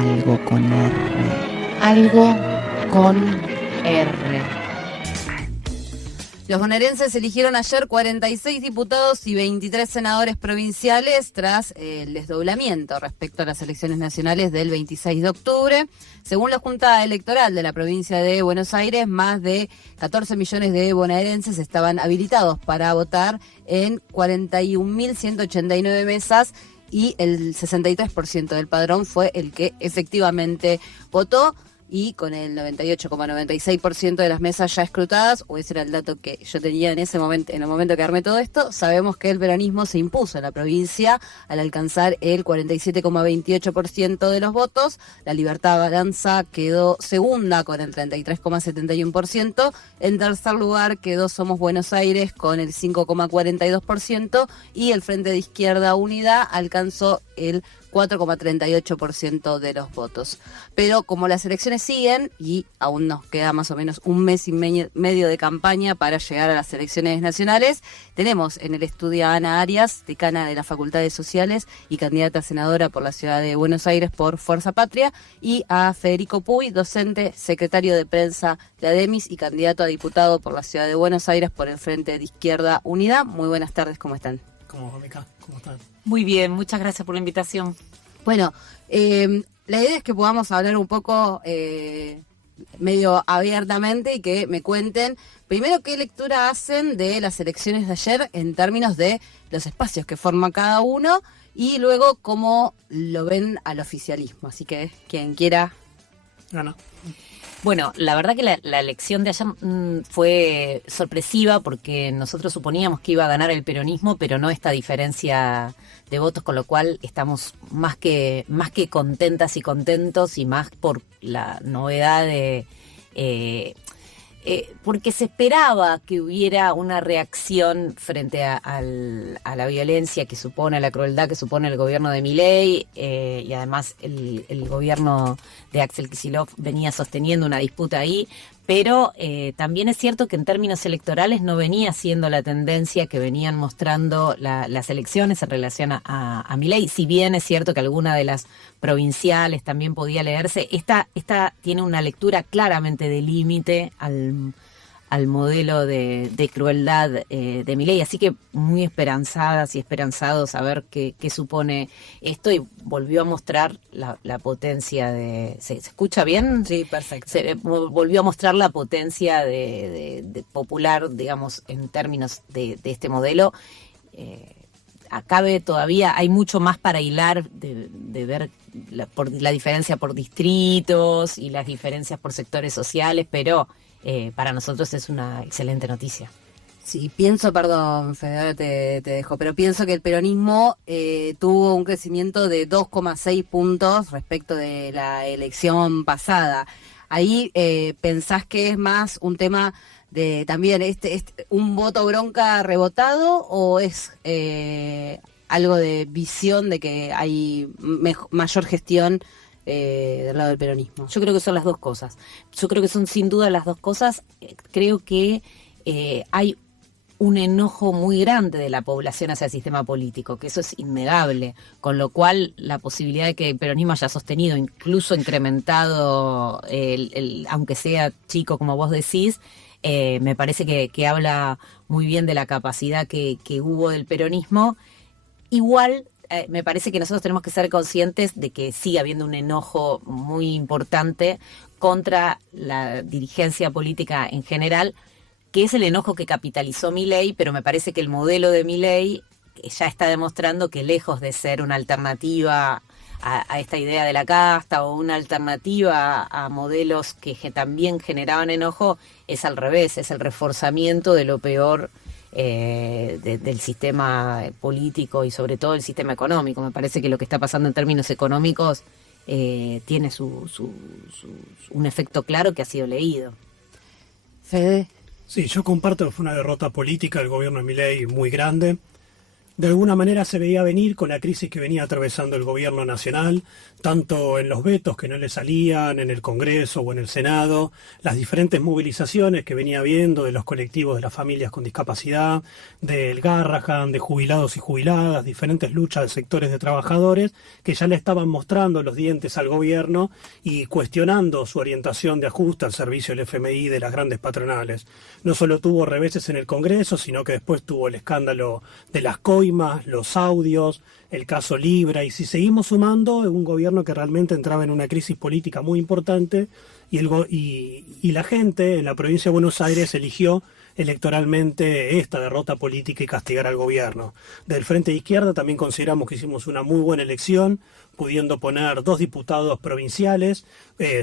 algo con R. Algo con R. Los bonaerenses eligieron ayer 46 diputados y 23 senadores provinciales tras el desdoblamiento respecto a las elecciones nacionales del 26 de octubre. Según la Junta Electoral de la provincia de Buenos Aires, más de 14 millones de bonaerenses estaban habilitados para votar en 41.189 mesas y el 63% del padrón fue el que efectivamente votó. Y con el 98,96% de las mesas ya escrutadas, o ese era el dato que yo tenía en ese momento, en el momento que armé todo esto, sabemos que el peronismo se impuso en la provincia al alcanzar el 47,28% de los votos. La Libertad Avanza quedó segunda con el 33,71%. En tercer lugar quedó Somos Buenos Aires con el 5,42% y el Frente de Izquierda Unida alcanzó el 4,38% de los votos. Pero como las elecciones siguen y aún nos queda más o menos un mes y medio de campaña para llegar a las elecciones nacionales, tenemos en el estudio a Ana Arias, decana de la Facultad de Sociales y candidata a senadora por la ciudad de Buenos Aires por Fuerza Patria, y a Federico Puy, docente, secretario de prensa de ADEMIS y candidato a diputado por la ciudad de Buenos Aires por el Frente de Izquierda Unida. Muy buenas tardes, ¿cómo están? ¿Cómo va, Mica? ¿Cómo están? Muy bien, muchas gracias por la invitación. Bueno, la idea es que podamos hablar un poco medio abiertamente y que me cuenten primero qué lectura hacen de las elecciones de ayer en términos de los espacios que forma cada uno y luego cómo lo ven al oficialismo. Así que quien quiera. Gana. Bueno, la verdad que la elección de ayer fue sorpresiva porque nosotros suponíamos que iba a ganar el peronismo, pero no esta diferencia de votos, con lo cual estamos más que contentas y contentos, y más por la novedad de... porque se esperaba que hubiera una reacción frente a la violencia que supone, a la crueldad que supone el gobierno de Milei, y además el gobierno de Axel Kicillof venía sosteniendo una disputa ahí, pero también es cierto que en términos electorales no venía siendo la tendencia que venían mostrando las elecciones en relación a Milei, si bien es cierto que alguna de las provinciales también podía leerse. Esta tiene una lectura claramente de límite al modelo de crueldad de Milei, así que muy esperanzadas y esperanzados a ver qué supone esto, y volvió a mostrar la potencia de... ¿Se escucha bien? Sí, perfecto. Volvió a mostrar la potencia de popular, digamos, en términos de este modelo. Acabe todavía, hay mucho más para hilar de ver por la diferencia por distritos y las diferencias por sectores sociales, pero para nosotros es una excelente noticia. Sí, pienso, perdón, Fede, ahora te dejo, pero pienso que el peronismo tuvo un crecimiento de 2,6 puntos respecto de la elección pasada. Ahí pensás que es más un tema de también un voto bronca rebotado, o es algo de visión de que hay mayor gestión del lado del peronismo? Yo creo que son las dos cosas. Yo creo que son sin duda las dos cosas. Creo que hay un enojo muy grande de la población hacia el sistema político, que eso es innegable, con lo cual la posibilidad de que el peronismo haya sostenido, incluso incrementado, aunque sea chico como vos decís, me parece que habla muy bien de la capacidad que hubo del peronismo. Igual me parece que nosotros tenemos que ser conscientes de que sigue habiendo un enojo muy importante contra la dirigencia política en general, que es el enojo que capitalizó Milei, pero me parece que el modelo de Milei ya está demostrando que, lejos de ser una alternativa a esta idea de la casta o una alternativa a modelos que también generaban enojo, es al revés, es el reforzamiento de lo peor del sistema político y sobre todo el sistema económico. Me parece que lo que está pasando en términos económicos tiene un efecto claro que ha sido leído. Fede. Sí, yo comparto que fue una derrota política del gobierno de Milei muy grande. de alguna manera se veía venir con la crisis que venía atravesando el gobierno nacional, tanto en los vetos que no le salían en el Congreso o en el Senado, las diferentes movilizaciones que venía habiendo de los colectivos de las familias con discapacidad, del Garrahan, de jubilados y jubiladas, diferentes luchas de sectores de trabajadores que ya le estaban mostrando los dientes al gobierno y cuestionando su orientación de ajuste al servicio del FMI de las grandes patronales. No solo tuvo reveses en el Congreso, sino que después tuvo el escándalo de las coimas, los audios, el caso Libra, y si seguimos sumando, un gobierno que realmente entraba en una crisis política muy importante y la gente en la provincia de Buenos Aires eligió electoralmente esta derrota política y castigar al gobierno. Del Frente de Izquierda también consideramos que hicimos una muy buena elección, pudiendo poner 2 diputados provinciales,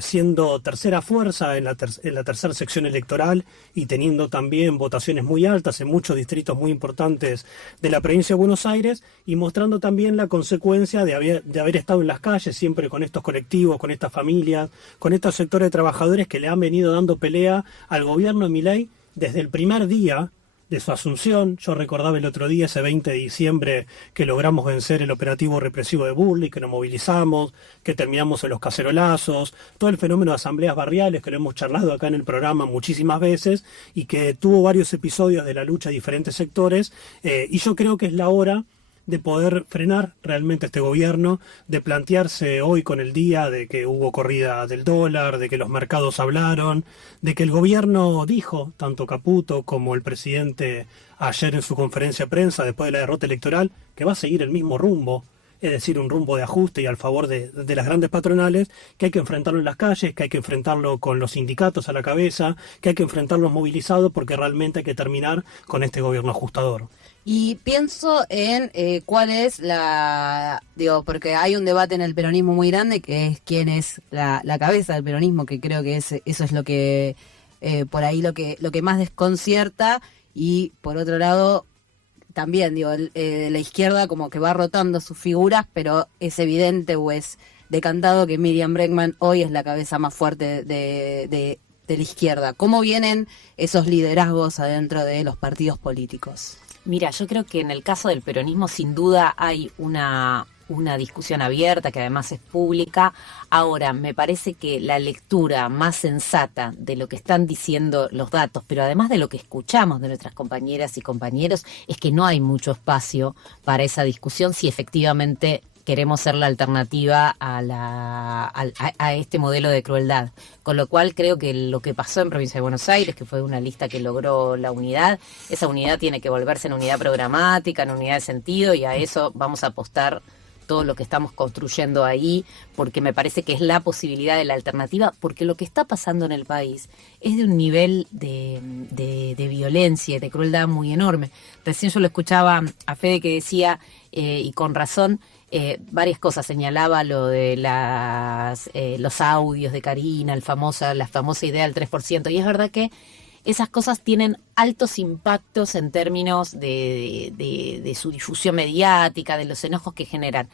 siendo tercera fuerza en la tercera sección electoral y teniendo también votaciones muy altas en muchos distritos muy importantes de la provincia de Buenos Aires, y mostrando también la consecuencia de haber estado en las calles siempre con estos colectivos, con estas familias, con estos sectores de trabajadores que le han venido dando pelea al gobierno de Milei desde el primer día de su asunción. Yo recordaba el otro día, ese 20 de diciembre, que logramos vencer el operativo represivo de Burley, que nos movilizamos, que terminamos en los cacerolazos, todo el fenómeno de asambleas barriales, que lo hemos charlado acá en el programa muchísimas veces, y que tuvo varios episodios de la lucha de diferentes sectores, y yo creo que es la hora de poder frenar realmente este gobierno, de plantearse hoy con el día de que hubo corrida del dólar, de que los mercados hablaron, de que el gobierno dijo, tanto Caputo como el presidente ayer en su conferencia de prensa después de la derrota electoral, que va a seguir el mismo rumbo, es decir, un rumbo de ajuste y al favor de las grandes patronales, que hay que enfrentarlo en las calles, que hay que enfrentarlo con los sindicatos a la cabeza, que hay que enfrentarlos movilizados, porque realmente hay que terminar con este gobierno ajustador. Y pienso en cuál es porque hay un debate en el peronismo muy grande, que es quién es la cabeza del peronismo, que creo que eso es lo que, por ahí lo que más desconcierta, y por otro lado, también, la izquierda como que va rotando sus figuras, pero es evidente o es decantado que Miriam Bregman hoy es la cabeza más fuerte de la izquierda. ¿Cómo vienen esos liderazgos adentro de los partidos políticos? Mira, yo creo que en el caso del peronismo sin duda hay una discusión abierta que además es pública. Ahora, me parece que la lectura más sensata de lo que están diciendo los datos, pero además de lo que escuchamos de nuestras compañeras y compañeros, es que no hay mucho espacio para esa discusión si efectivamente queremos ser la alternativa a este modelo de crueldad. Con lo cual creo que lo que pasó en Provincia de Buenos Aires, que fue una lista que logró la unidad, esa unidad tiene que volverse en unidad programática, en unidad de sentido, y a eso vamos a apostar todo lo que estamos construyendo ahí, porque me parece que es la posibilidad de la alternativa, porque lo que está pasando en el país es de un nivel de violencia y de crueldad muy enorme. Recién yo lo escuchaba a Fede que decía, y con razón, varias cosas, señalaba lo de los audios de Karina, la famosa idea del 3%, y es verdad que esas cosas tienen altos impactos en términos de su difusión mediática, de los enojos que generan.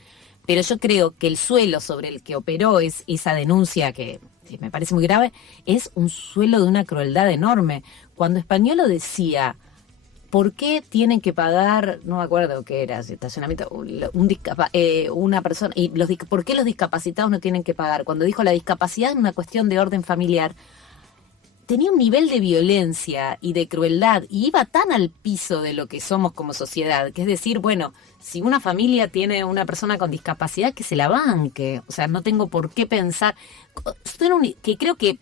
Pero yo creo que el suelo sobre el que operó esa denuncia, que me parece muy grave, es un suelo de una crueldad enorme. Cuando Españolo decía, ¿por qué tienen que pagar, no me acuerdo qué era, estacionamiento, una persona, y por qué los discapacitados no tienen que pagar? Cuando dijo la discapacidad es una cuestión de orden familiar, tenía un nivel de violencia y de crueldad y iba tan al piso de lo que somos como sociedad, que es decir, bueno, si una familia tiene una persona con discapacidad, que se la banque, o sea, no tengo por qué pensar, que creo que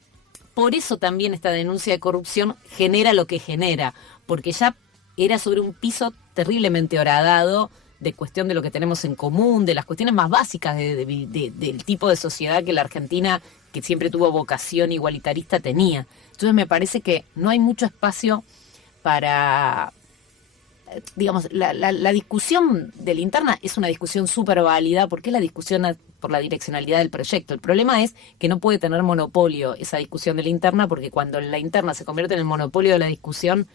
por eso también esta denuncia de corrupción genera lo que genera, porque ya era sobre un piso terriblemente horadado de cuestión de lo que tenemos en común, de las cuestiones más básicas del tipo de sociedad que la Argentina, que siempre tuvo vocación igualitarista, tenía. Entonces me parece que no hay mucho espacio para, digamos, la discusión de la interna es una discusión súper válida, porque es la discusión por la direccionalidad del proyecto. El problema es que no puede tener monopolio esa discusión de la interna, porque cuando la interna se convierte en el monopolio de la discusión,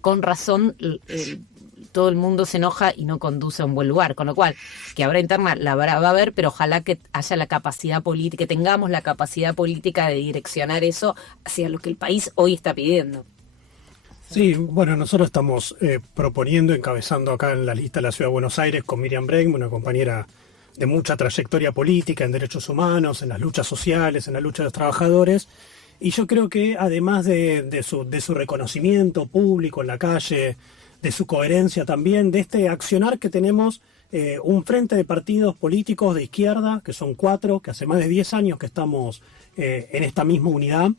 con razón, todo el mundo se enoja y no conduce a un buen lugar. Con lo cual, que habrá interna, va a haber, pero ojalá que haya la capacidad política, que tengamos la capacidad política de direccionar eso hacia lo que el país hoy está pidiendo. Sí, bueno, nosotros estamos proponiendo, encabezando acá en la lista de la Ciudad de Buenos Aires con Miriam Breckman, una compañera de mucha trayectoria política en derechos humanos, en las luchas sociales, en la lucha de los trabajadores. Y yo creo que además de su reconocimiento público en la calle, de su coherencia también, de este accionar que tenemos un frente de partidos políticos de izquierda, que son 4, que hace más de 10 años que estamos en esta misma unidad,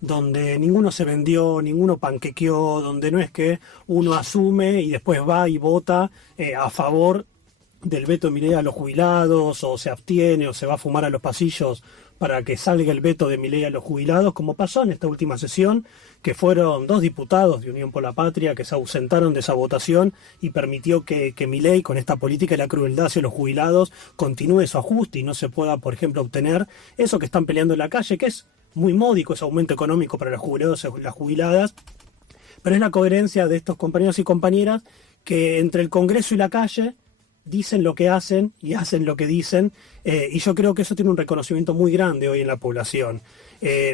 donde ninguno se vendió, ninguno panquequeó, donde no es que uno asume y después va y vota a favor del veto de Milei a los jubilados, o se abstiene, o se va a fumar a los pasillos para que salga el veto de Milei a los jubilados, como pasó en esta última sesión, que fueron 2 diputados de Unión por la Patria que se ausentaron de esa votación y permitió que Milei, con esta política de la crueldad hacia los jubilados, continúe su ajuste y no se pueda, por ejemplo, obtener eso que están peleando en la calle, que es muy módico, ese aumento económico para los jubilados y las jubiladas, pero es la coherencia de estos compañeros y compañeras que entre el Congreso y la calle dicen lo que hacen y hacen lo que dicen, y yo creo que eso tiene un reconocimiento muy grande hoy en la población.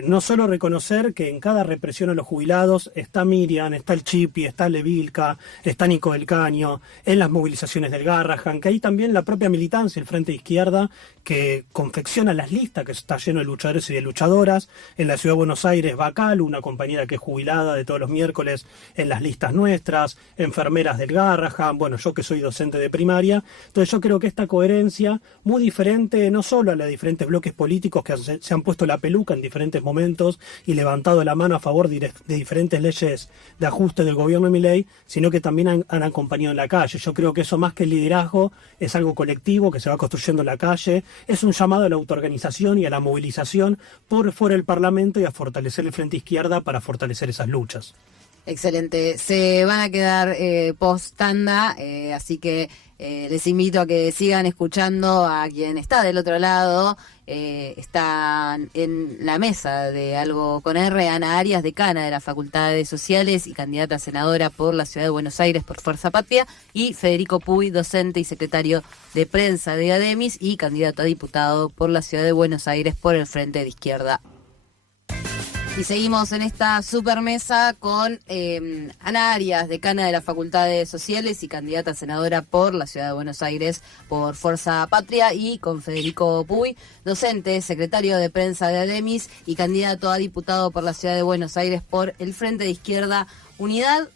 No solo reconocer que en cada represión a los jubilados está Miriam, está el Chipi, está Levilca, está Nico del Caño, en las movilizaciones del Garrahan, que hay también la propia militancia, el Frente de Izquierda, que confecciona las listas, que está lleno de luchadores y de luchadoras. En la Ciudad de Buenos Aires va Calu, una compañera que es jubilada de todos los miércoles en las listas nuestras, enfermeras del Garrahan, bueno, yo que soy docente de primaria. Entonces yo creo que esta coherencia, muy diferente no solo a los diferentes bloques políticos que se han puesto la peluca en diferentes momentos y levantado la mano a favor de diferentes leyes de ajuste del gobierno de Milei, sino que también han acompañado en la calle. Yo creo que eso, más que el liderazgo, es algo colectivo que se va construyendo en la calle, es un llamado a la autoorganización y a la movilización por fuera del Parlamento y a fortalecer el Frente Izquierda para fortalecer esas luchas. Excelente. Se van a quedar post-tanda, así que les invito a que sigan escuchando a quien está del otro lado. Están en la mesa de Algo con R, Ana Arias, decana de la Facultad de Sociales y candidata a senadora por la Ciudad de Buenos Aires por Fuerza Patria, y Federico Puy, docente y secretario de prensa de ADEMIS y candidato a diputado por la Ciudad de Buenos Aires por el Frente de Izquierda. Y seguimos en esta supermesa con Ana Arias, decana de la Facultad de Sociales y candidata a senadora por la Ciudad de Buenos Aires por Fuerza Patria, y con Federico Puy, docente, secretario de prensa de ADEMIS y candidato a diputado por la Ciudad de Buenos Aires por el Frente de Izquierda Unidad.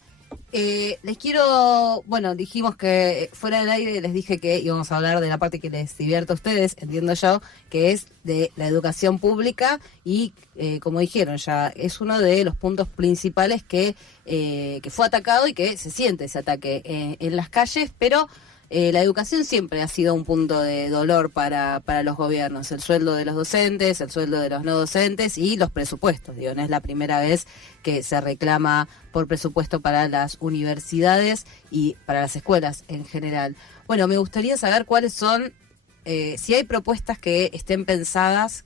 Les quiero, bueno, dijimos que fuera del aire les dije que íbamos a hablar de la parte que les divierte a ustedes, entiendo yo, que es de la educación pública y, como dijeron ya, es uno de los puntos principales que fue atacado y que se siente ese ataque en las calles, pero la educación siempre ha sido un punto de dolor para los gobiernos. El sueldo de los docentes, el sueldo de los no docentes y los presupuestos. Digo, no es la primera vez que se reclama por presupuesto para las universidades y para las escuelas en general. Bueno, me gustaría saber cuáles son, si hay propuestas que estén pensadas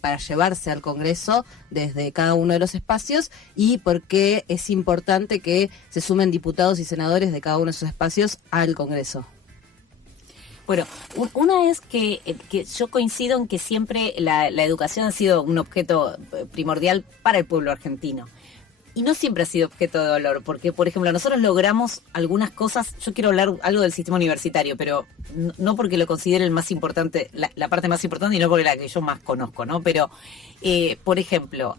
para llevarse al Congreso desde cada uno de los espacios, y por qué es importante que se sumen diputados y senadores de cada uno de esos espacios al Congreso. Bueno, una es que yo coincido en que siempre la educación ha sido un objeto primordial para el pueblo argentino. Y no siempre ha sido objeto de dolor, porque, por ejemplo, nosotros logramos algunas cosas. Yo quiero hablar algo del sistema universitario, pero no porque lo considere el más importante, la parte más importante, y no porque la que yo más conozco, ¿no? Pero, por ejemplo,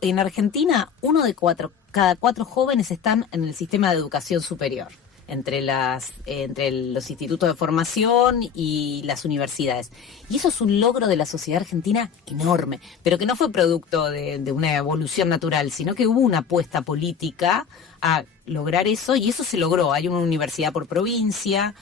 en Argentina, cada 4 jóvenes están en el sistema de educación superior, entre los institutos de formación y las universidades. Y eso es un logro de la sociedad argentina enorme, pero que no fue producto de una evolución natural, sino que hubo una apuesta política a lograr eso, y eso se logró. Hay una universidad por provincia,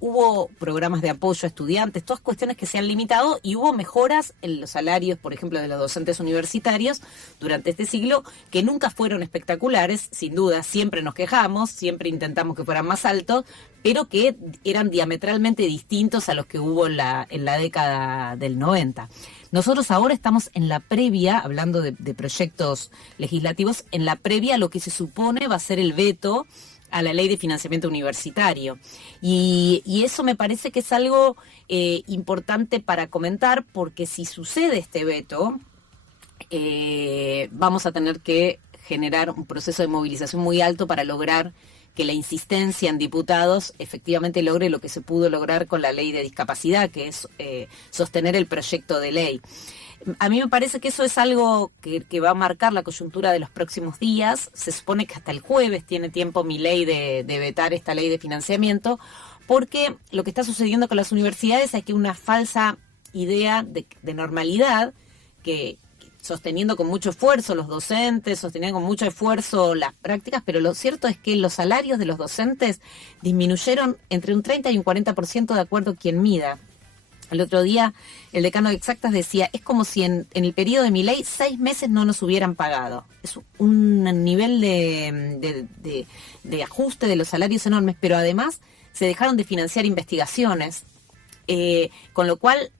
hubo programas de apoyo a estudiantes, todas cuestiones que se han limitado, y hubo mejoras en los salarios, por ejemplo, de los docentes universitarios durante este siglo, que nunca fueron espectaculares, sin duda. Siempre nos quejamos, siempre intentamos que fueran más altos, pero que eran diametralmente distintos a los que hubo en la década del 90. Nosotros ahora estamos en la previa, hablando de proyectos legislativos, en la previa a lo que se supone va a ser el veto a la ley de financiamiento universitario. Y eso me parece que es algo importante para comentar, porque si sucede este veto, vamos a tener que generar un proceso de movilización muy alto para lograr que la insistencia en diputados efectivamente logre lo que se pudo lograr con la ley de discapacidad, que es sostener el proyecto de ley. A mí me parece que eso es algo que va a marcar la coyuntura de los próximos días. Se supone que hasta el jueves tiene tiempo Milei de vetar esta ley de financiamiento, porque lo que está sucediendo con las universidades es que una falsa idea de normalidad, que sosteniendo con mucho esfuerzo los docentes, sosteniendo con mucho esfuerzo las prácticas, pero lo cierto es que los salarios de los docentes disminuyeron entre un 30 y un 40% de acuerdo a quien mida. El otro día el decano de Exactas decía, es como si en el periodo de Milei 6 meses no nos hubieran pagado. Es un nivel de ajuste de los salarios enormes, pero además se dejaron de financiar investigaciones, con lo cual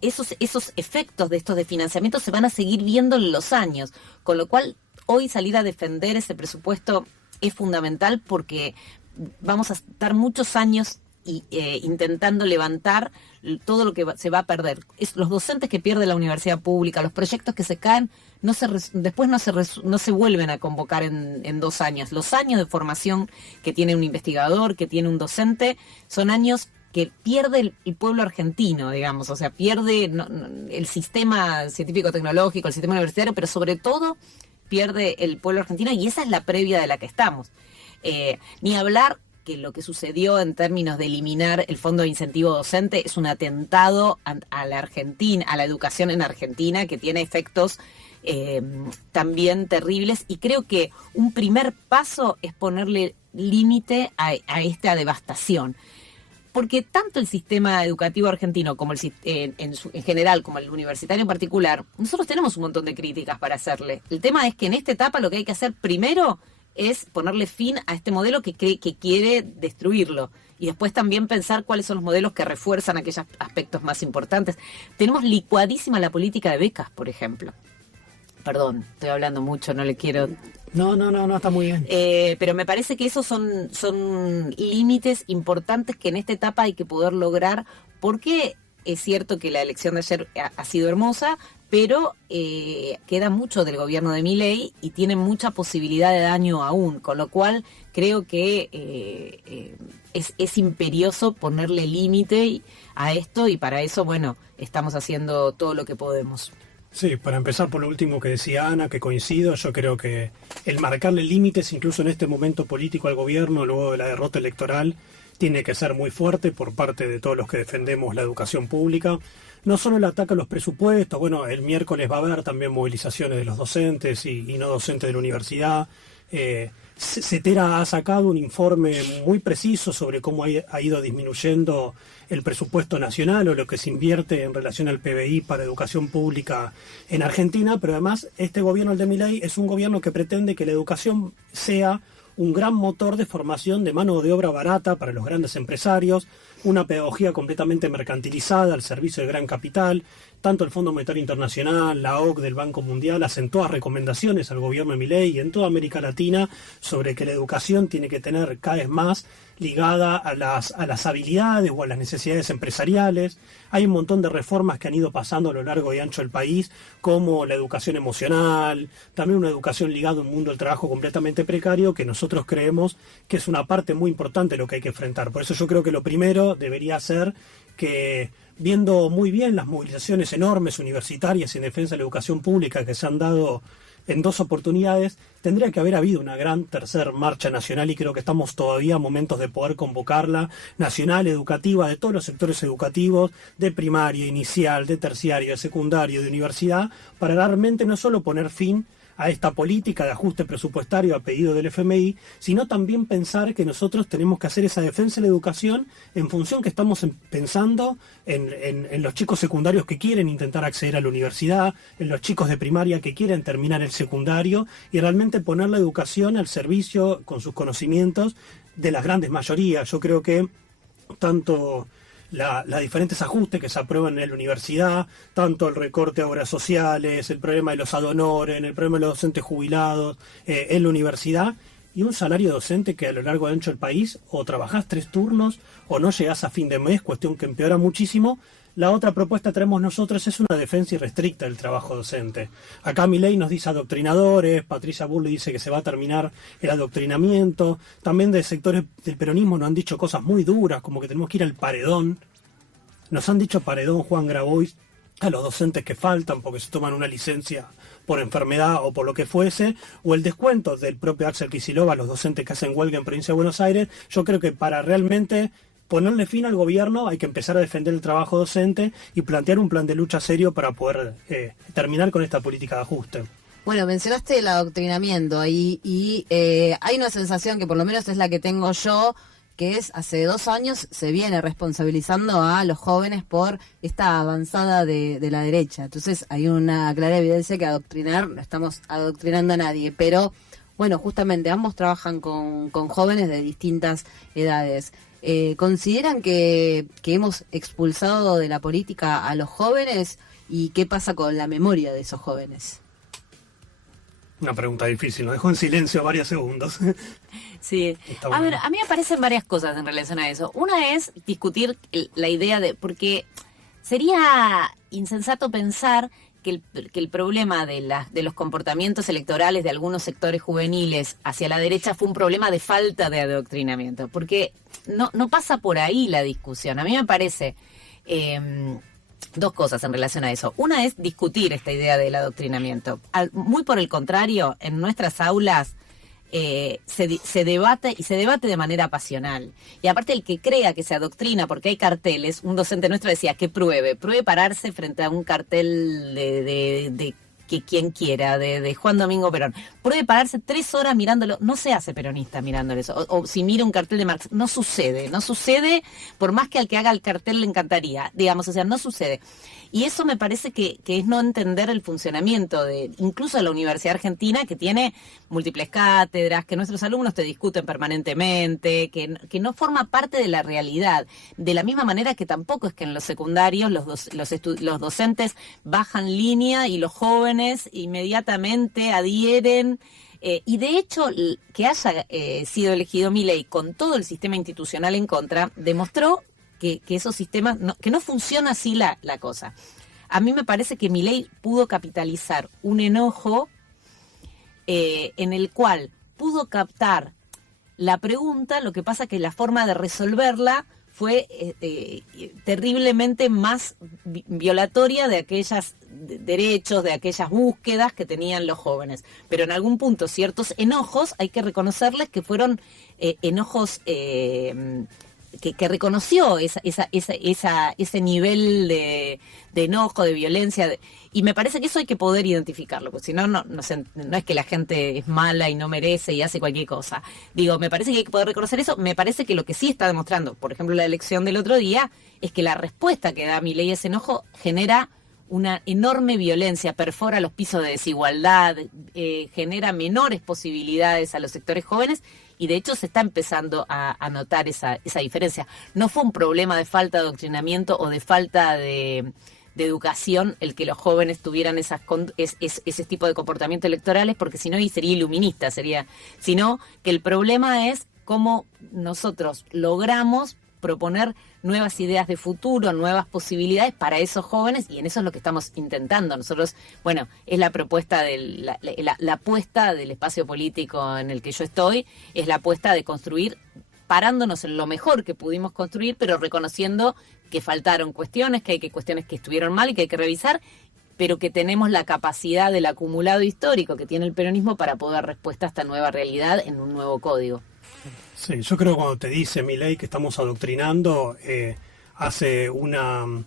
esos efectos de estos desfinanciamientos se van a seguir viendo en los años, con lo cual hoy salir a defender ese presupuesto es fundamental, porque vamos a estar muchos años intentando levantar todo lo que se va a perder. Los docentes que pierde la universidad pública, los proyectos que se caen, después no se vuelven a convocar en 2 años. Los años de formación que tiene un investigador, que tiene un docente, son años que pierde el pueblo argentino, digamos, o sea, pierde el sistema científico-tecnológico, el sistema universitario, pero sobre todo pierde el pueblo argentino, y esa es la previa de la que estamos. Ni hablar que lo que sucedió en términos de eliminar el fondo de incentivo docente es un atentado a la Argentina, a la educación en Argentina, que tiene efectos también terribles, y creo que un primer paso es ponerle límite a esta devastación. Porque tanto el sistema educativo argentino como en general, como el universitario en particular, nosotros tenemos un montón de críticas para hacerle. El tema es que en esta etapa lo que hay que hacer primero es ponerle fin a este modelo que quiere destruirlo, y después también pensar cuáles son los modelos que refuerzan aquellos aspectos más importantes. Tenemos licuadísima la política de becas, por ejemplo. Perdón, estoy hablando mucho, no le quiero... No, está muy bien. Pero me parece que esos son límites importantes que en esta etapa hay que poder lograr, porque es cierto que la elección de ayer ha sido hermosa, pero queda mucho del gobierno de Milei y tiene mucha posibilidad de daño aún, con lo cual creo que es imperioso ponerle límite a esto, y para eso, bueno, estamos haciendo todo lo que podemos. Sí, para empezar por lo último que decía Ana, que coincido, yo creo que el marcarle límites, incluso en este momento político al gobierno, luego de la derrota electoral, tiene que ser muy fuerte por parte de todos los que defendemos la educación pública. No solo el ataque a los presupuestos, bueno, el miércoles va a haber también movilizaciones de los docentes y no docentes de la universidad. CETERA ha sacado un informe muy preciso sobre cómo ha ido disminuyendo el presupuesto nacional, o lo que se invierte en relación al PBI para educación pública en Argentina, pero además este gobierno, el de Milei, es un gobierno que pretende que la educación sea un gran motor de formación de mano de obra barata para los grandes empresarios, una pedagogía completamente mercantilizada al servicio del gran capital. Tanto el Fondo Monetario Internacional, la OCDE, el Banco Mundial hacen todas recomendaciones al gobierno de Milei y en toda América Latina sobre que la educación tiene que tener cada vez más ligada a las habilidades o a las necesidades empresariales. Hay un montón de reformas que han ido pasando a lo largo y ancho del país, como la educación emocional, también una educación ligada a un mundo del trabajo completamente precario, que nosotros creemos que es una parte muy importante de lo que hay que enfrentar. Por eso yo creo que lo primero debería ser que, viendo muy bien las movilizaciones enormes universitarias en defensa de la educación pública que se han dado en 2 oportunidades, tendría que haber habido una gran tercera marcha nacional, y creo que estamos todavía a momentos de poder convocarla, nacional, educativa, de todos los sectores educativos, de primaria, inicial, de terciario, de secundario, de universidad, para realmente no solo poner fin a esta política de ajuste presupuestario a pedido del FMI, sino también pensar que nosotros tenemos que hacer esa defensa de la educación en función que estamos pensando en los chicos secundarios que quieren intentar acceder a la universidad, en los chicos de primaria que quieren terminar el secundario, y realmente poner la educación al servicio, con sus conocimientos, de las grandes mayorías. Yo creo que tanto los diferentes ajustes que se aprueban en la universidad, tanto el recorte a obras sociales, el problema de los ad honorem, el problema de los docentes jubilados en la universidad, y un salario docente que a lo largo de ancho del país o trabajás 3 turnos o no llegás a fin de mes, cuestión que empeora muchísimo La otra propuesta que traemos nosotros es una defensa irrestricta del trabajo docente. Acá Milei nos dice adoctrinadores, Patricia Bullrich dice que se va a terminar el adoctrinamiento, también de sectores del peronismo nos han dicho cosas muy duras, como que tenemos que ir al paredón. Nos han dicho paredón Juan Grabois a los docentes que faltan porque se toman una licencia por enfermedad o por lo que fuese, o el descuento del propio Axel Kicillof a los docentes que hacen huelga en Provincia de Buenos Aires. Yo creo que para realmente ponerle fin al gobierno hay que empezar a defender el trabajo docente y plantear un plan de lucha serio para poder terminar con esta política de ajuste. Bueno, mencionaste el adoctrinamiento ahí y hay una sensación que por lo menos es la que tengo yo, que es hace 2 años se viene responsabilizando a los jóvenes por esta avanzada de la derecha. Entonces hay una clara evidencia que adoctrinar, no estamos adoctrinando a nadie, pero bueno, justamente ambos trabajan con jóvenes de distintas edades. ¿Consideran que hemos expulsado de la política a los jóvenes y qué pasa con la memoria de esos jóvenes? Una pregunta difícil, nos dejó en silencio varios segundos. Sí, a ver, a mí me parecen varias cosas en relación a eso. Una es discutir la idea de, porque sería insensato pensar que el problema de los comportamientos electorales de algunos sectores juveniles hacia la derecha fue un problema de falta de adoctrinamiento, porque no pasa por ahí la discusión. A mí me parece dos cosas en relación a eso. Una es discutir esta idea del adoctrinamiento. Muy por el contrario, en nuestras aulas se debate y se debate de manera pasional. Y aparte el que crea que se adoctrina porque hay carteles, un docente nuestro decía que pruebe pararse frente a un cartel de que quien quiera, de Juan Domingo Perón. Pruebe pararse 3 horas mirándolo, no se hace peronista mirándolo eso, o si mira un cartel de Marx, no sucede, por más que al que haga el cartel le encantaría, digamos, o sea, no sucede. Y eso me parece que es no entender el funcionamiento incluso de la Universidad Argentina, que tiene múltiples cátedras, que nuestros alumnos te discuten permanentemente, que no forma parte de la realidad. De la misma manera que tampoco es que en los secundarios los docentes bajan línea y los jóvenes inmediatamente adhieren. Y de hecho, que haya sido elegido Milei con todo el sistema institucional en contra, demostró que esos sistemas, que no funciona así la cosa. A mí me parece que Milei pudo capitalizar un enojo en el cual pudo captar la pregunta, lo que pasa que la forma de resolverla fue terriblemente más violatoria de aquellos derechos, de aquellas búsquedas que tenían los jóvenes. Pero en algún punto ciertos enojos hay que reconocerles que fueron enojos que reconoció ese nivel de enojo, de violencia, y me parece que eso hay que poder identificarlo, porque si no, no es que la gente es mala y no merece y hace cualquier cosa. Digo, me parece que hay que poder reconocer eso. Me parece que lo que sí está demostrando, por ejemplo, la elección del otro día, es que la respuesta que da Milei a ese enojo genera una enorme violencia, perfora los pisos de desigualdad, genera menores posibilidades a los sectores jóvenes, y de hecho se está empezando a notar esa diferencia. No fue un problema de falta de adoctrinamiento o de falta de educación el que los jóvenes tuvieran ese tipo de comportamientos electorales, porque si no sería iluminista, sino que el problema es cómo nosotros logramos proponer nuevas ideas de futuro, nuevas posibilidades para esos jóvenes, y en eso es lo que estamos intentando. Nosotros, bueno, es la propuesta la apuesta del espacio político en el que yo estoy, es la apuesta de construir parándonos en lo mejor que pudimos construir, pero reconociendo que faltaron cuestiones, que hay cuestiones que estuvieron mal y que hay que revisar, pero que tenemos la capacidad del acumulado histórico que tiene el peronismo para poder dar respuesta a esta nueva realidad en un nuevo código. Sí, yo creo que cuando te dice Milei que estamos adoctrinando, hace una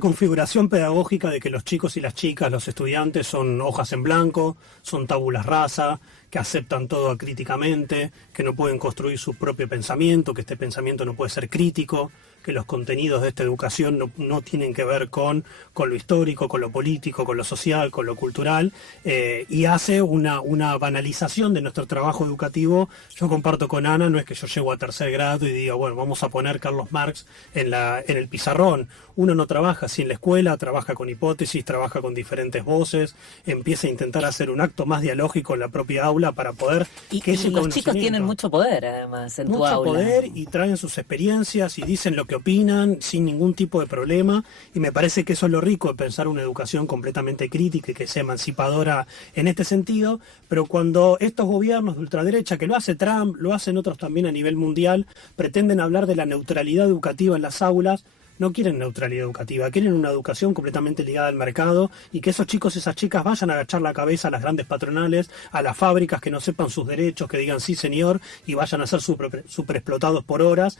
configuración pedagógica de que los chicos y las chicas, los estudiantes, son hojas en blanco, son tábulas rasa, que aceptan todo acríticamente, que no pueden construir su propio pensamiento, que este pensamiento no puede ser crítico, que los contenidos de esta educación no tienen que ver con lo histórico, con lo político, con lo social, con lo cultural, y hace una banalización de nuestro trabajo educativo. Yo comparto con Ana, no es que yo llego a 3er grado y diga, bueno, vamos a poner Carlos Marx en el pizarrón. Uno no trabaja así en la escuela, trabaja con hipótesis, trabaja con diferentes voces, empieza a intentar hacer un acto más dialógico en la propia aula para poder... Y los chicos tienen mucho poder, además, en tu aula. Mucho poder, y traen sus experiencias y dicen lo que opinan sin ningún tipo de problema, y me parece que eso es lo rico de pensar una educación completamente crítica y que sea emancipadora en este sentido. Pero cuando estos gobiernos de ultraderecha, que lo hace Trump, lo hacen otros también a nivel mundial, pretenden hablar de la neutralidad educativa en las aulas, no quieren neutralidad educativa, quieren una educación completamente ligada al mercado, y que esos chicos y esas chicas vayan a agachar la cabeza a las grandes patronales, a las fábricas, que no sepan sus derechos, que digan sí señor y vayan a ser super explotados por horas.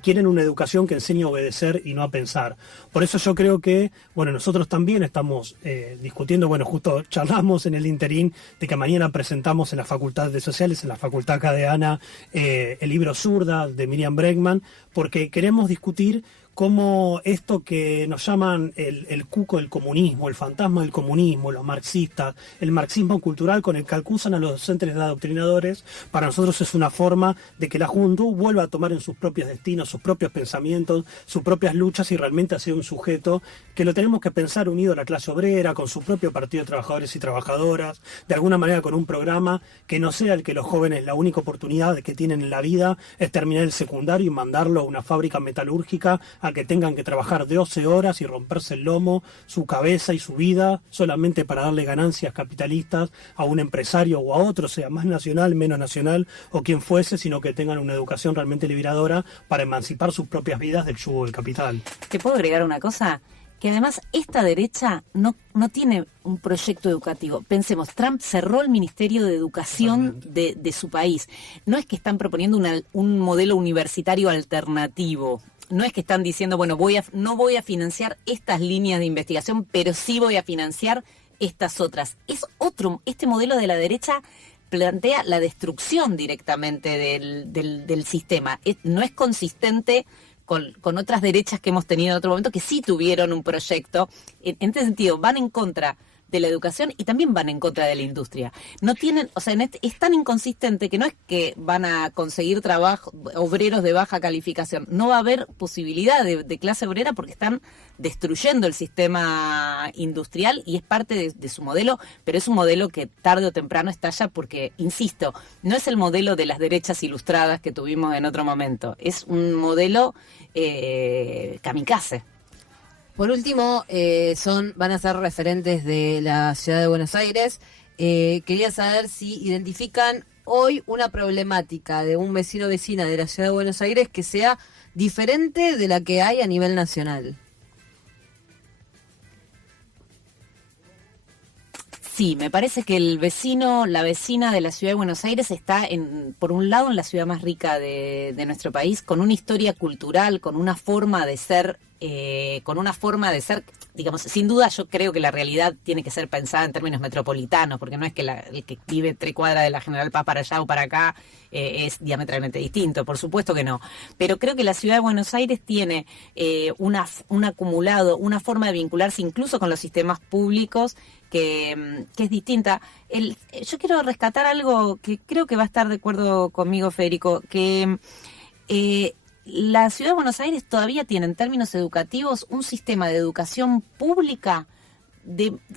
Quieren una educación que enseñe a obedecer y no a pensar. Por eso yo creo que, bueno, nosotros también estamos discutiendo, bueno, justo charlamos en el interín de que mañana presentamos en la Facultad de Sociales, en la Facultad acá de Ana, el libro Zurda de Miriam Bregman, porque queremos discutir cómo esto que nos llaman el cuco del comunismo, el fantasma del comunismo, los marxistas, el marxismo cultural con el que acusan a los docentes de adoctrinadores, para nosotros es una forma de que la juventud vuelva a tomar en sus propios destinos, sus propios pensamientos, sus propias luchas, y realmente sea un sujeto que lo tenemos que pensar unido a la clase obrera, con su propio partido de trabajadores y trabajadoras, de alguna manera con un programa que no sea el que los jóvenes, la única oportunidad que tienen en la vida es terminar el secundario y mandarlo a una fábrica metalúrgica a que tengan que trabajar 12 horas y romperse el lomo, su cabeza y su vida, solamente para darle ganancias capitalistas a un empresario o a otro, sea más nacional, menos nacional o quien fuese, sino que tengan una educación realmente liberadora para emancipar sus propias vidas del yugo del capital. ¿Te puedo agregar una cosa? Que además esta derecha no tiene un proyecto educativo. Pensemos, Trump cerró el Ministerio de Educación de su país. No es que están proponiendo un modelo universitario alternativo. No es que están diciendo, bueno, no voy a financiar estas líneas de investigación, pero sí voy a financiar estas otras. Este modelo de la derecha plantea la destrucción directamente del sistema. No es consistente con otras derechas que hemos tenido en otro momento, que sí tuvieron un proyecto. En este sentido, van en contra de la educación y también van en contra de la industria. No tienen, o sea, es tan inconsistente que no es que van a conseguir trabajo, obreros de baja calificación. No va a haber posibilidad de clase obrera porque están destruyendo el sistema industrial y es parte de su modelo, pero es un modelo que tarde o temprano estalla porque, insisto, no es el modelo de las derechas ilustradas que tuvimos en otro momento. Es un modelo kamikaze. Por último, van a ser referentes de la ciudad de Buenos Aires. Quería saber si identifican hoy una problemática de un vecino o vecina de la ciudad de Buenos Aires que sea diferente de la que hay a nivel nacional. Sí, me parece que la vecina de la ciudad de Buenos Aires está, por un lado, en la ciudad más rica de nuestro país, con una historia cultural, con una forma de ser, digamos, sin duda yo creo que la realidad tiene que ser pensada en términos metropolitanos, porque no es que el que vive 3 cuadras de la General Paz para allá o para acá es diametralmente distinto, por supuesto que no. Pero creo que la ciudad de Buenos Aires tiene un acumulado, una forma de vincularse incluso con los sistemas públicos que es distinta. Yo quiero rescatar algo que creo que va a estar de acuerdo conmigo, Federico, que la ciudad de Buenos Aires todavía tiene en términos educativos un sistema de educación pública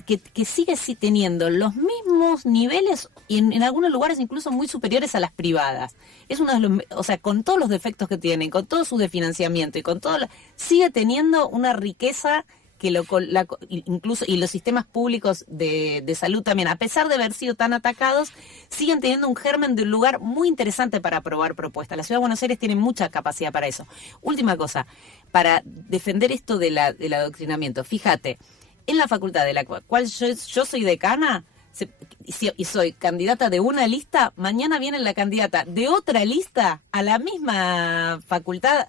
que sigue teniendo los mismos niveles y en algunos lugares incluso muy superiores a las privadas. Es uno de los, o sea, con todos los defectos que tienen, con todo su desfinanciamiento y con todo, sigue teniendo una riqueza que incluso y los sistemas públicos de salud también, a pesar de haber sido tan atacados, siguen teniendo un germen de un lugar muy interesante para aprobar propuestas. La ciudad de Buenos Aires tiene mucha capacidad para eso. Última cosa, para defender esto del adoctrinamiento, fíjate, en la facultad de la cual yo soy decana y soy candidata de una lista, mañana viene la candidata de otra lista a la misma facultad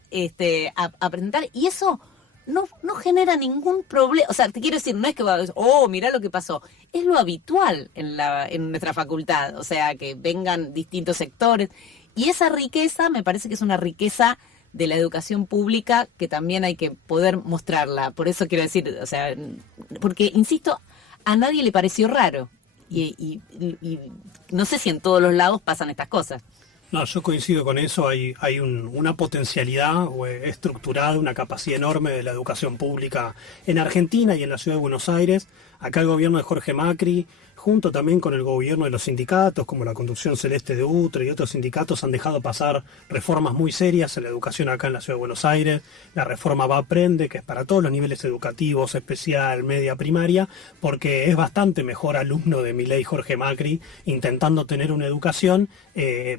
a presentar, y eso no genera ningún problema. O sea, te quiero decir, no es que va a decir, mirá lo que pasó. Es lo habitual en nuestra facultad. O sea, que vengan distintos sectores. Y esa riqueza me parece que es una riqueza de la educación pública que también hay que poder mostrarla. Por eso quiero decir, o sea, porque, insisto, a nadie le pareció raro. Y no sé si en todos los lados pasan estas cosas. No, yo coincido con eso. Hay una potencialidad estructurada, una capacidad enorme de la educación pública en Argentina y en la ciudad de Buenos Aires. Acá el gobierno de Jorge Macri, junto también con el gobierno de los sindicatos, como la Conducción Celeste de UTRE y otros sindicatos, han dejado pasar reformas muy serias en la educación acá en la ciudad de Buenos Aires. La reforma Va Aprende, que es para todos los niveles educativos, especial, media, primaria, porque es bastante mejor alumno de Milei Jorge Macri, intentando tener una educación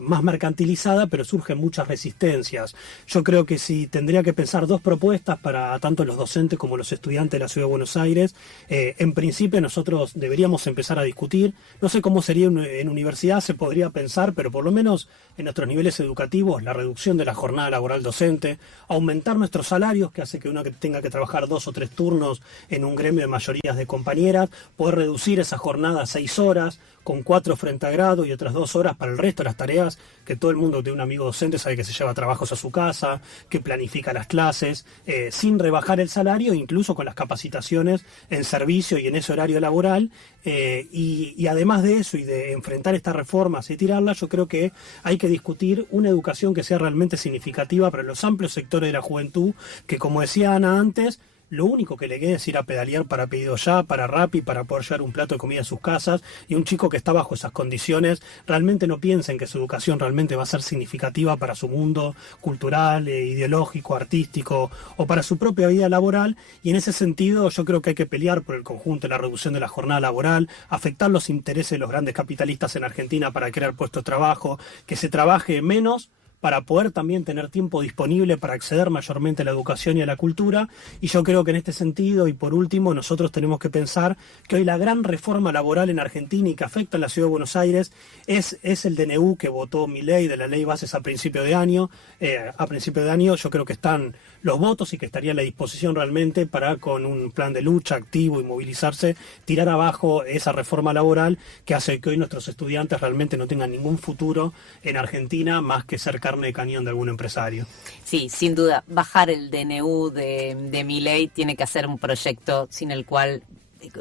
más mercantilizada, pero surgen muchas resistencias. Yo creo que si tendría que pensar dos propuestas para tanto los docentes como los estudiantes de la ciudad de Buenos Aires, en principio nosotros deberíamos empezar a discutir, no sé cómo sería en universidad, se podría pensar, pero por lo menos en nuestros niveles educativos, la reducción de la jornada laboral docente, aumentar nuestros salarios, que hace que uno tenga que trabajar 2 o 3 turnos en un gremio de mayorías de compañeras, poder reducir esa jornada a 6 horas, con 4 frente a grado y otras 2 horas para el resto de las tareas, que todo el mundo que tiene un amigo docente sabe que se lleva trabajos a su casa, que planifica las clases, sin rebajar el salario, incluso con las capacitaciones en servicio y en ese horario laboral. Y además de eso y de enfrentar estas reformas y tirarlas, yo creo que hay que discutir una educación que sea realmente significativa para los amplios sectores de la juventud, que como decía Ana antes, lo único que le queda es ir a pedalear para Pedido Ya, para Rappi, para poder llevar un plato de comida a sus casas, y un chico que está bajo esas condiciones realmente no piensa en que su educación realmente va a ser significativa para su mundo cultural, ideológico, artístico o para su propia vida laboral, y en ese sentido yo creo que hay que pelear por el conjunto de la reducción de la jornada laboral, afectar los intereses de los grandes capitalistas en Argentina para crear puestos de trabajo, que se trabaje menos para poder también tener tiempo disponible para acceder mayormente a la educación y a la cultura. Y yo creo que en este sentido, y por último, nosotros tenemos que pensar que hoy la gran reforma laboral en Argentina y que afecta a la Ciudad de Buenos Aires es el DNU que votó Milei, de la ley bases a principio de año. Yo creo que están los votos y que estaría a la disposición realmente para, con un plan de lucha activo y movilizarse, tirar abajo esa reforma laboral que hace que hoy nuestros estudiantes realmente no tengan ningún futuro en Argentina más que ser carne de cañón de algún empresario. Sí, sin duda, bajar el DNU de Milei tiene que hacer un proyecto sin el cual,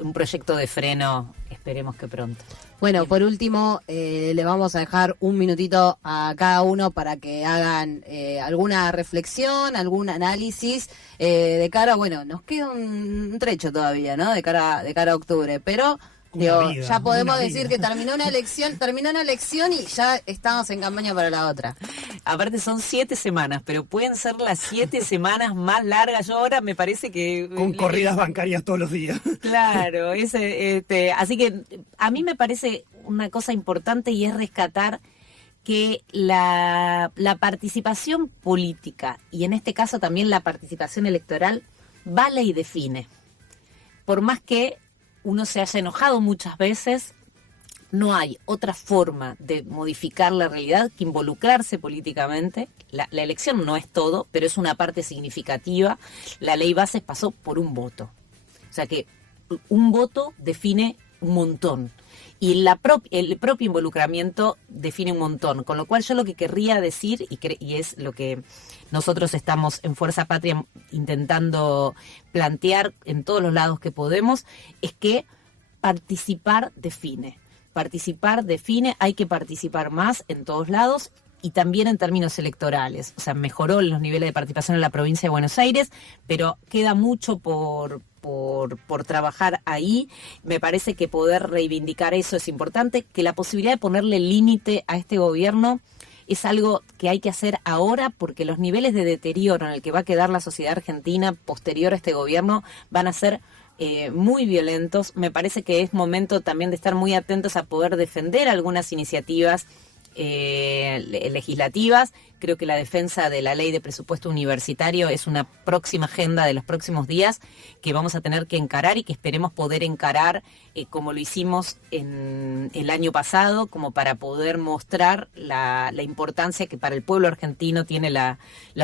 un proyecto de freno, esperemos que pronto. Bueno, por último, le vamos a dejar un minutito a cada uno para que hagan alguna reflexión, algún análisis de cara, bueno, nos queda un trecho todavía, ¿no? De cara a octubre, pero digo, ya podemos decir que terminó una elección y ya estamos en campaña para la otra. Aparte son 7 semanas, pero pueden ser las 7 semanas más largas. Yo ahora me parece que... Con corridas bancarias todos los días. Claro, así que a mí me parece una cosa importante y es rescatar que la participación política, y en este caso también la participación electoral, vale y define. Por más que uno se haya enojado muchas veces, no hay otra forma de modificar la realidad que involucrarse políticamente. La elección no es todo, pero es una parte significativa. La ley bases pasó por un voto. O sea que un voto define un montón. Y el propio involucramiento define un montón. Con lo cual yo lo que querría decir, y es lo que nosotros estamos en Fuerza Patria intentando plantear en todos los lados que podemos, es que participar define. Participar define, hay que participar más en todos lados y también en términos electorales. O sea, mejoró los niveles de participación en la provincia de Buenos Aires, pero queda mucho por trabajar ahí. Me parece que poder reivindicar eso es importante, que la posibilidad de ponerle límite a este gobierno es algo que hay que hacer ahora, porque los niveles de deterioro en el que va a quedar la sociedad argentina posterior a este gobierno van a ser muy violentos. Me parece que es momento también de estar muy atentos a poder defender algunas iniciativas legislativas. Creo que la defensa de la ley de presupuesto universitario es una próxima agenda de los próximos días que vamos a tener que encarar y que esperemos poder encarar como lo hicimos en el año pasado, como para poder mostrar la importancia que para el pueblo argentino tiene la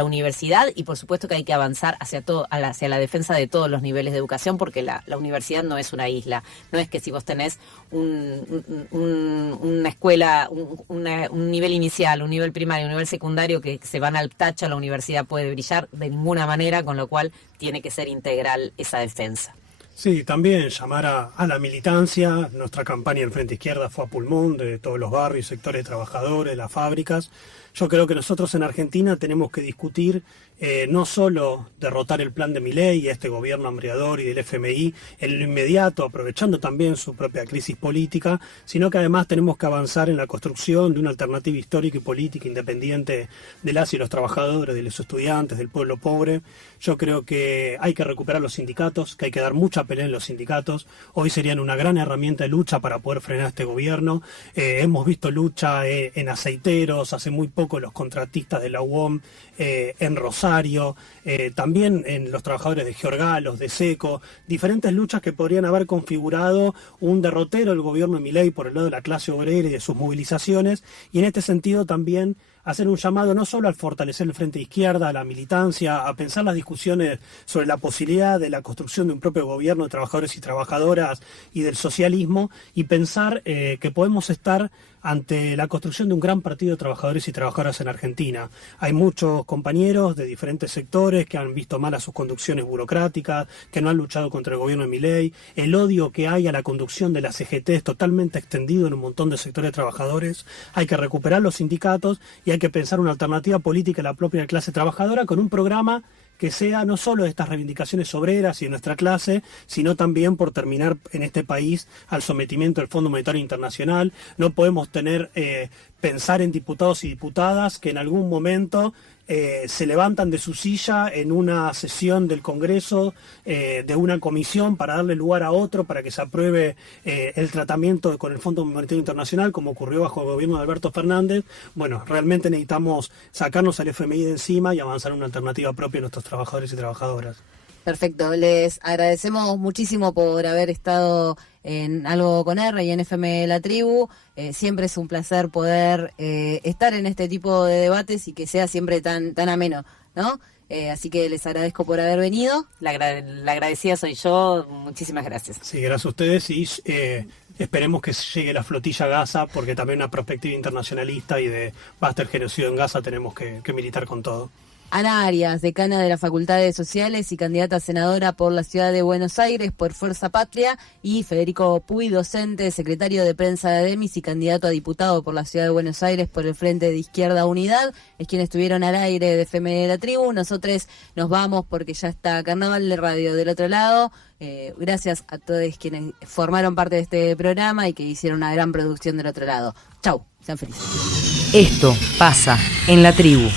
universidad, y por supuesto que hay que avanzar hacia la defensa de todos los niveles de educación, porque la universidad no es una isla. No es que si vos tenés una escuela, un nivel inicial, un nivel primario, un nivel secundario que se van al tacho, la universidad puede brillar de ninguna manera, con lo cual tiene que ser integral esa defensa. Sí, también llamar a la militancia. Nuestra campaña en Frente Izquierda fue a pulmón de todos los barrios, sectores de trabajadores, las fábricas. Yo creo que nosotros en Argentina tenemos que discutir no solo derrotar el plan de Milei y este gobierno hambriador y del FMI en lo inmediato, aprovechando también su propia crisis política, sino que además tenemos que avanzar en la construcción de una alternativa histórica y política independiente de las y los trabajadores, de los estudiantes, del pueblo pobre. Yo creo que hay que recuperar los sindicatos, que hay que dar mucha pelea en los sindicatos. Hoy serían una gran herramienta de lucha para poder frenar a este gobierno. Hemos visto lucha en aceiteros, hace muy poco los contratistas de la UOM, en Rosario, también en los trabajadores de Georgalos, de Seco, diferentes luchas que podrían haber configurado un derrotero del gobierno de Milei por el lado de la clase obrera y de sus movilizaciones, y en este sentido también hacer un llamado no solo al fortalecer el Frente Izquierda, a la militancia, a pensar las discusiones sobre la posibilidad de la construcción de un propio gobierno de trabajadores y trabajadoras y del socialismo, y pensar que podemos estar ante la construcción de un gran partido de trabajadores y trabajadoras en Argentina. Hay muchos compañeros de diferentes sectores que han visto mal a sus conducciones burocráticas, que no han luchado contra el gobierno de Milei. El odio que hay a la conducción de la CGT es totalmente extendido en un montón de sectores de trabajadores. Hay que recuperar los sindicatos y hay que pensar una alternativa política a la propia clase trabajadora con un programa que sea no solo de estas reivindicaciones obreras y de nuestra clase, sino también por terminar en este país al sometimiento del Fondo Monetario Internacional. No podemos pensar en diputados y diputadas que en algún momento se levantan de su silla en una sesión del Congreso, de una comisión, para darle lugar a otro, para que se apruebe el tratamiento con el Fondo Monetario Internacional, como ocurrió bajo el gobierno de Alberto Fernández. Bueno, realmente necesitamos sacarnos al FMI de encima y avanzar en una alternativa propia a nuestros trabajadores y trabajadoras. Perfecto, les agradecemos muchísimo por haber estado en Algo con R y en FM La Tribu. Siempre es un placer poder estar en este tipo de debates y que sea siempre tan ameno, ¿no? Así que les agradezco por haber venido. La agradecida soy yo, muchísimas gracias. Sí, gracias a ustedes y esperemos que llegue la flotilla a Gaza, porque también una perspectiva internacionalista y de basta el genocidio en Gaza tenemos que militar con todo. Ana Arias, decana de la Facultad de Sociales y candidata a senadora por la Ciudad de Buenos Aires por Fuerza Patria, y Federico Puy, docente, secretario de prensa de Demis y candidato a diputado por la Ciudad de Buenos Aires por el Frente de Izquierda Unidad, es quienes estuvieron al aire de FM La Tribu. Nosotros nos vamos porque ya está Carnaval de Radio del otro lado. Gracias a todos quienes formaron parte de este programa y que hicieron una gran producción del otro lado. Chau, sean felices. Esto pasa en La Tribu.